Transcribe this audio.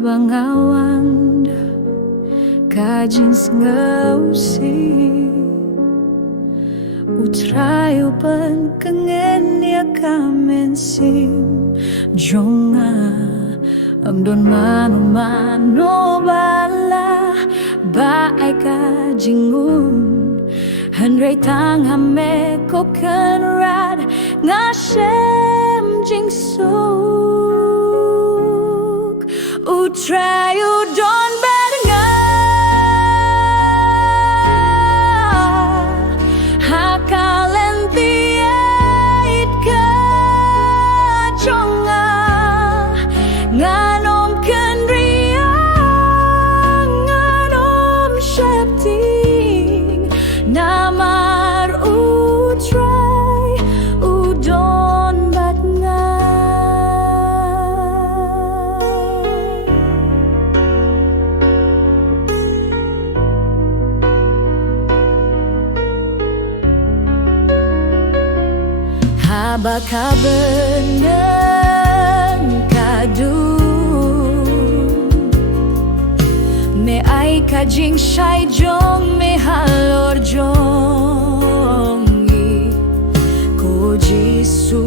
kabangawan kajins ngausi utrayo pan kangen ya kamensim jonga amdon mano bala baay kajingun hanray tang hame ko kanrad nga shem jingsuk utrayo don badanga hakalentiait ka jonga nganom kanria nganom shepting namar utray udon batnga haba kabenan kadun me ay kajing shai jong me halor jong i ko jisu